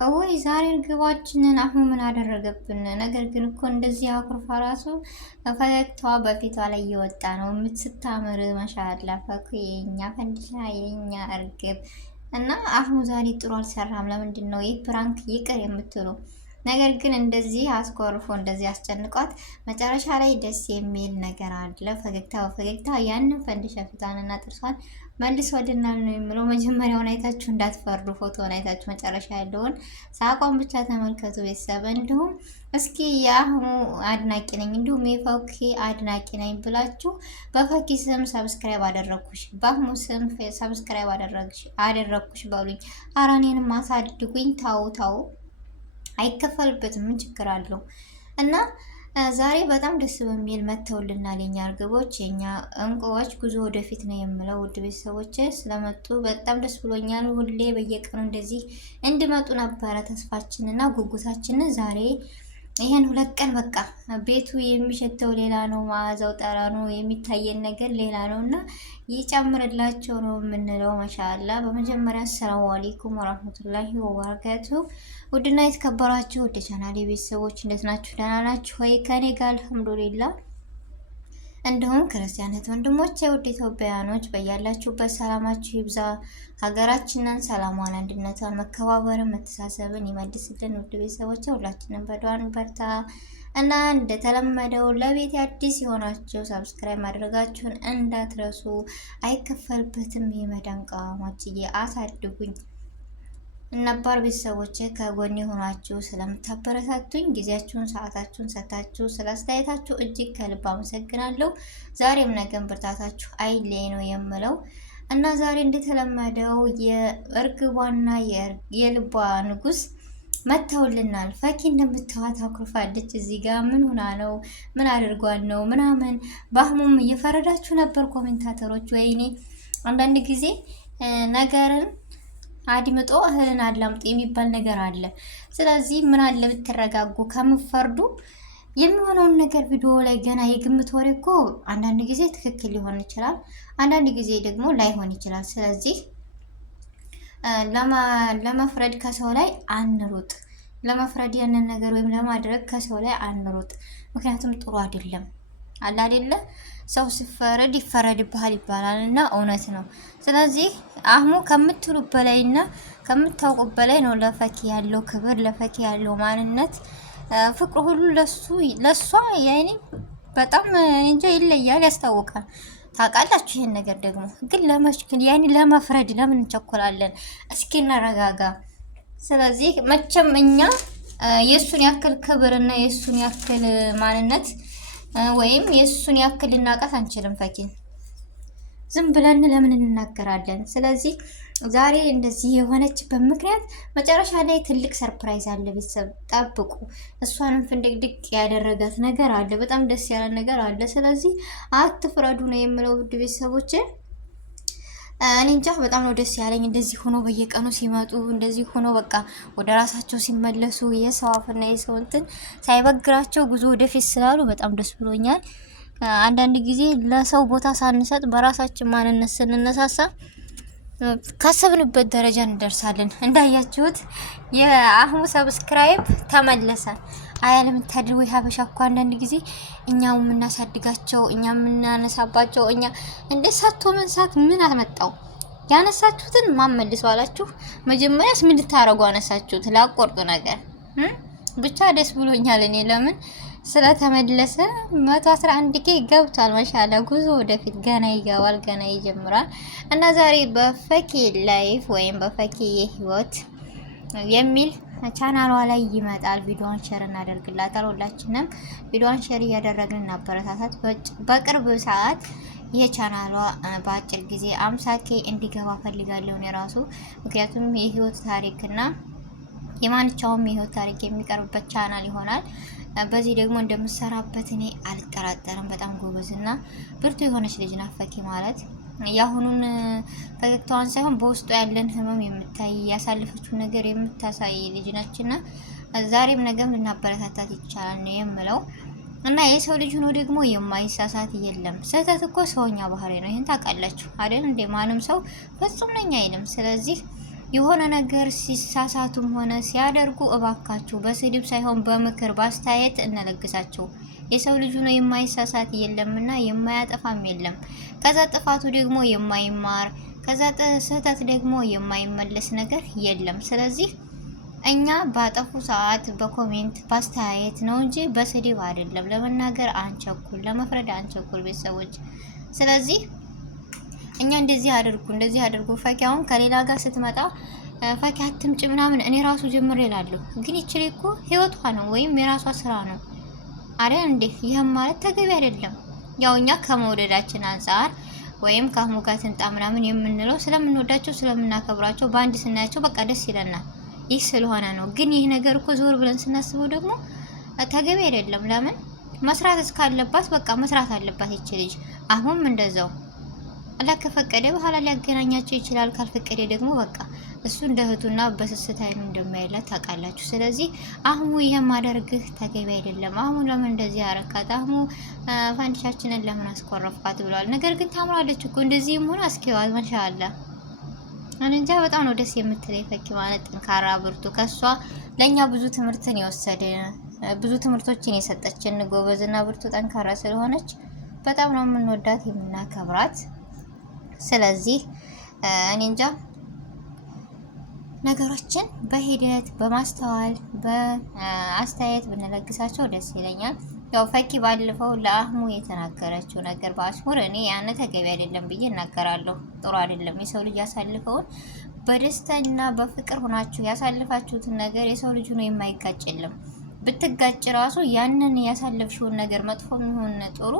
ወይ ዛሬ እርግባችንን አሁን ምን አደረገብን? ነገር ግን እኮ እንደዚህ አኩርፋ ራሱ ፈገግታዋ በፊቷ ላይ እየወጣ ነው። የምትስታምር ማሻአላ ፈኩ የኛ ፈንድሻ የኛ እርግብ እና አሁን ዛሬ ጥሩ አልሰራም። ለምንድን ነው ይህ ፕራንክ ይቅር የምትሉ? ነገር ግን እንደዚህ አስኮርፎ እንደዚህ አስጨንቋት መጨረሻ ላይ ደስ የሚል ነገር አለ። ፈገግታ በፈገግታ ያንን ፈንድሻ ፊቷንና ጥርሷን መልሶልናል ነው የምለው። መጀመሪያውን አይታችሁ እንዳትፈርዱ፣ ፎቶውን አይታችሁ መጨረሻ ያለውን ሳቋን ብቻ ተመልከቱ ቤተሰብ። እንዲሁም እስኪ የአህሙ አድናቂ ነኝ እንዲሁም የፈኪ አድናቂ ነኝ ብላችሁ በፈኪ ስም ሰብስክራይብ አደረኩሽ፣ በአህሙ ስም ሰብስክራይብ አደረኩሽ በሉኝ። ኧረ እኔንም አሳድጉኝ። ታው ታው አይከፈልበትም። ምን ችግር አለው? እና ዛሬ በጣም ደስ በሚል መተውልናል የኛ እርግቦች፣ የኛ እንቁዎች። ጉዞ ወደፊት ነው የምለው። ውድ ቤተሰቦች ስለመጡ በጣም ደስ ብሎኛል። ሁሌ በየቀኑ እንደዚህ እንዲመጡ ነበረ ተስፋችን እና ጉጉታችን። ዛሬ ይሄን 2 ቀን በቃ ቤቱ የሚሸተው ሌላ ነው፣ መዓዛው ጠራኑ የሚታየን ነገር ሌላ ነው እና ይጨምርላቸው ነው የምንለው። ማሻአላ። በመጀመሪያ አሰላሙ አለይኩም ወራህመቱላሂ ወበረካቱ። ውድና የተከበራችሁ ወደ ቻናሌ ቤተሰቦች እንዴት ናችሁ? ደህና ናችሁ ወይ? ከኔ ጋር አልሐምዱሊላህ። እንዲሁም ክርስቲያኖች ወንድሞቼ ውድ ኢትዮጵያውያኖች በያላችሁበት ሰላማችሁ ይብዛ። ሀገራችንን ሰላሟን፣ አንድነቷን፣ መከባበርን፣ መተሳሰብን ይመልስልን። ውድ ቤተሰቦቼ ሁላችንም በዱዓን በርታ እና እንደተለመደው ለቤት አዲስ የሆናችሁ ሰብስክራይብ ማድረጋችሁን እንዳትረሱ። አይከፈልበትም። የመዳም ቀዋሞችዬ አሳድጉኝ። ነባር ቤተሰቦች ከጎን የሆናችሁ ስለምታበረታቱኝ ጊዜያችሁን ሰዓታችሁን ሰታችሁ ስላስተያየታችሁ እጅግ ከልብ አመሰግናለሁ። ዛሬም ነገም ብርታታችሁ አይለይ ነው የምለው እና ዛሬ እንደተለመደው የእርግቧና የልቧ ንጉስ መተውልናል። ፈኪ እንደምታዋት አኩርፋለች። እዚህ ጋር ምን ሆና ነው? ምን አድርጓን ነው ምናምን በአህሙም እየፈረዳችሁ ነበር ኮሜንታተሮች። ወይኔ አንዳንድ ጊዜ ነገርን አድምጦ እህልን አላምጡ የሚባል ነገር አለ። ስለዚህ ምን አለ ብትረጋጉ ከምፈርዱ። የሚሆነውን ነገር ቪዲዮ ላይ ገና የግምት ወሬ እኮ አንዳንድ ጊዜ ትክክል ሊሆን ይችላል፣ አንዳንድ ጊዜ ደግሞ ላይሆን ይችላል። ስለዚህ ለመፍረድ ከሰው ላይ አንሩጥ። ለመፍረድ ያንን ነገር ወይም ለማድረግ ከሰው ላይ አንሩጥ። ምክንያቱም ጥሩ አይደለም። አለ አይደለ? ሰው ሲፈረድ ይፈረድብሃል ይባላል እና እውነት ነው። ስለዚህ አህሙ ከምትሉ በላይና ከምታውቁ በላይ ነው ለፈኪ ያለው ክብር፣ ለፈኪ ያለው ማንነት፣ ፍቅሩ ሁሉ ለሷ ያኔ በጣም እንጃ ይለያል፣ ያስታውቃል። ታውቃላችሁ ይሄን ነገር ደግሞ ግን ለመሽክል ያኔ ለመፍረድ ለምን እንቸኮላለን? እስኪ እናረጋጋ። ስለዚህ መቼም እኛ የሱን ያክል ክብርና የሱን ያክል ማንነት ወይም የሱን ያክል ልናቃት አንችልም። ፈኪን ዝም ብለን ለምን እንናገራለን? ስለዚህ ዛሬ እንደዚህ የሆነችበት ምክንያት መጨረሻ ላይ ትልቅ ሰርፕራይዝ አለ። ቤተሰብ ጠብቁ። እሷንም ፍንድቅድቅ ያደረጋት ነገር አለ። በጣም ደስ ያለ ነገር አለ። ስለዚህ አትፍረዱ ነው የምለው ውድ ቤተሰቦቼ። እኔ እንጃ በጣም ነው ደስ ያለኝ እንደዚህ ሆኖ በየቀኑ ሲመጡ እንደዚህ ሆኖ በቃ ወደ ራሳቸው ሲመለሱ የሰው አፍና የሰው እንትን ሳይበግራቸው ጉዞ ወደፊት ስላሉ በጣም ደስ ብሎኛል። አንዳንድ ጊዜ ለሰው ቦታ ሳንሰጥ በራሳችን ማንነት ስንነሳሳ ካሰብንበት ደረጃ እንደርሳለን። እንዳያችሁት የአህሙ ሰብስክራይብ ተመለሰ። አያለም ታድል ወይ ሀበሻ እኮ አንዳንድ ጊዜ እኛው የምናሳድጋቸው እኛ የምናነሳባቸው እኛ እንደ ሳቶ መንሳት ምን አመጣው? ያነሳችሁትን ማመልሰው አላችሁ። መጀመሪያስ ምን ልታረጉ አነሳችሁት? ላቆርጡ ነገር ብቻ ደስ ብሎኛል። እኔ ለምን ስለተመለሰ 111K ገብቷል። ማሻአላ ጉዞ ወደፊት ገና ይገባል፣ ገና ይጀምራል። እና ዛሬ በፈኪ ላይፍ ወይም በፈኪ የህይወት የሚል ቻናሏ ላይ ይመጣል። ቪዲዮን ሼር እናደርግላታል። ሁላችንም ቪዲዮን ሼር እያደረግን እናበረታታት። በቅርብ ሰዓት የቻናሏ በአጭር ጊዜ 50K እንዲገባ ፈልጋለሁ እኔ ራሱ። ምክንያቱም የህይወት ታሪክና የማንቻውም የህይወት ታሪክ የሚቀርብበት ቻናል ይሆናል። በዚህ ደግሞ እንደምሰራበት እኔ አልጠራጠርም። በጣም ጎበዝና ብርቱ የሆነች ልጅ ናት ፈኪ ማለት። ያሁኑን ፈገግታዋን ሳይሆን በውስጡ ያለን ህመም የምታይ ያሳለፈችው ነገር የምታሳይ ልጅ ነችና ዛሬም ነገም ልናበረታታት ይቻላል ነው የምለው። እና የሰው ልጅ ሆኖ ደግሞ የማይሳሳት የለም። ስህተት እኮ ሰውኛ ባህሪ ነው። ይሄን ታውቃላችሁ አይደል? እንደ ማንም ሰው ፍጹም ነኝ አይልም። ስለዚህ የሆነ ነገር ሲሳሳቱም ሆነ ሲያደርጉ እባካችሁ በስድብ ሳይሆን በምክር ባስተያየት እንለግሳቸው። የሰው ልጅ ነው የማይሳሳት የለምና የማያጠፋም የለም። ከዛ ጥፋቱ ደግሞ የማይማር ከዛ ስህተት ደግሞ የማይመለስ ነገር የለም። ስለዚህ እኛ ባጠፉ ሰዓት በኮሜንት ባስተያየት ነው እንጂ በስድብ አይደለም። ለመናገር አንቸኩል፣ ለመፍረድ አንቸኩል ቤተሰቦች። ስለዚህ እኛ እንደዚህ አድርጉ ፈኪ አሁን ከሌላ ጋር ስትመጣ ፈኪ አትምጭ ምናምን እኔ ራሱ ጀምሬ እላለሁ። ግን ይችል እኮ ህይወቷ ነው ወይም የራሷ ስራ ነው አይደል እንዴ? ይሄም ማለት ተገቢ አይደለም። ያው እኛ ከመውደዳችን አንፃር ወይም ከአህሙ ጋር ትንጣ ምናምን የምንለው ስለምንወዳቸው ስለምናከብራቸው በአንድ ስናያቸው በቃ ደስ ይለናል። ይህ ስለሆነ ነው። ግን ይህ ነገር እኮ ዞር ብለን ስናስበው ደግሞ ተገቢ አይደለም። ለምን መስራት እስካለባት በቃ መስራት አለባት ይች ልጅ። አሁንም እንደዛው አላህ ከፈቀደ በኋላ ሊያገናኛቸው ይችላል። ካልፈቀደ ደግሞ በቃ እሱ እንደ እህቱና በስስት አይኑ እንደማይላት ታውቃላችሁ። ስለዚህ አህሙ ይሄን ማድረግህ ተገቢ አይደለም። አህሙ ለምን እንደዚህ አረካት? አህሙ ፋንዲሻችንን ለምን አስቆረፍካት ብሏል። ነገር ግን ታምራለች እኮ እንደዚህም ሆነ አስኪዋል ማሻአላ። እንጃ በጣም ነው ደስ የምትለኝ ፈኪ ማለት ጠንካራ ብርቱ፣ ከሷ ለኛ ብዙ ትምህርትን የወሰደ ብዙ ትምህርቶችን የሰጠችን ጎበዝና ብርቱ ጠንካራ ስለሆነች በጣም ነው የምንወዳት የምናከብራት። ስለዚህ እኔ እንጃ ነገሮችን በሂደት በማስተዋል በአስተያየት ብንለግሳቸው ደስ ይለኛል። ያው ፈኪ ባለፈው ለአህሙ የተናገረችው ነገር በአሽሙር እኔ ያን ተገቢ አይደለም ብዬ እናገራለሁ። ጥሩ አይደለም። የሰው ልጅ ያሳልፈውን በደስታና በፍቅር ሆናችሁ ያሳልፋችሁትን ነገር የሰው ልጅ ነው የማይጋጭ የለም። ብትጋጭ ራሱ ያንን ያሳለፍሽውን ነገር መጥፎ የሚሆን ጥሩ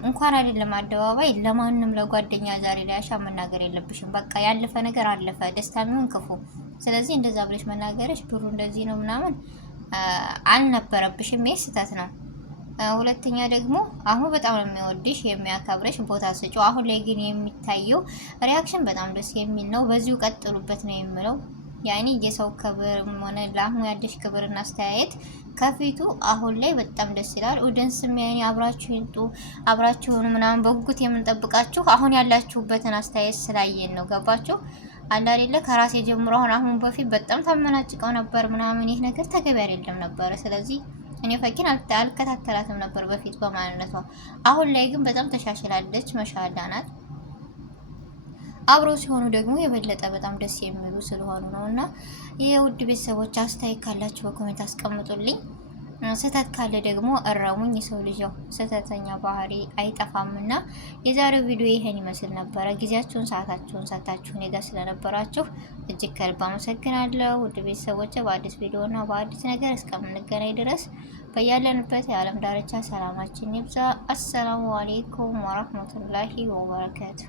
እንኳን አይደለም አደባባይ ለማንም ለጓደኛ ዛሬ ላይ አሻ መናገር የለብሽም። በቃ ያለፈ ነገር አለፈ፣ ደስታ የሚሆን ክፉ። ስለዚህ እንደዛ ብለሽ መናገርሽ ብሩ እንደዚህ ነው ምናምን አልነበረብሽም። ይሄ ስህተት ነው። ሁለተኛ ደግሞ አሁን በጣም ነው የሚወድሽ የሚያከብረሽ፣ ቦታ ስጪው። አሁን ላይ ግን የሚታየው ሪያክሽን በጣም ደስ የሚል ነው። በዚሁ ቀጥሉበት ነው የምለው። ያኔ የሰው ክብር ሆነ ለአህሙ ያለሽ ክብርና አስተያየት ከፊቱ አሁን ላይ በጣም ደስ ይላል። ኦዲየንስም ያኔ አብራችሁ ይንጡ አብራችሁን ምናምን በጉጉት የምንጠብቃችሁ አሁን ያላችሁበትን አስተያየት ስላየን ነው። ገባችሁ አለ አይደለ? ከራሴ ጀምሮ አሁን በፊት በጣም ታመናጭቀው ነበር ምናምን፣ ይህ ነገር ተገቢ አይደለም ነበር። ስለዚህ እኔ ፈኪን አልከታተላትም ነበር በፊት በማንነቷ። አሁን ላይ ግን በጣም ተሻሽላለች። መሻላ ናት። አብረው ሲሆኑ ደግሞ የበለጠ በጣም ደስ የሚሉ ስለሆኑ ነው። እና የውድ ቤተሰቦች አስተያየት ካላችሁ በኮሜንት አስቀምጡልኝ። ስህተት ካለ ደግሞ እረሙኝ። የሰው ልጅ ያው ስህተተኛ ባህሪ አይጠፋምና የዛሬው ቪዲዮ ይሄን ይመስል ነበረ። ጊዜያችሁን ሰዓታችሁን ሰጣችሁ እኔ ጋር ስለነበራችሁ እጅግ ከልብ አመሰግናለሁ። ውድ ቤተሰቦች በአዲስ ቪዲዮና በአዲስ ነገር እስከምንገናኝ ድረስ በያለንበት የዓለም ዳርቻ ሰላማችን ይብዛ። አሰላሙ አሌይኩም ወራህመቱላሂ ወበረካቱ።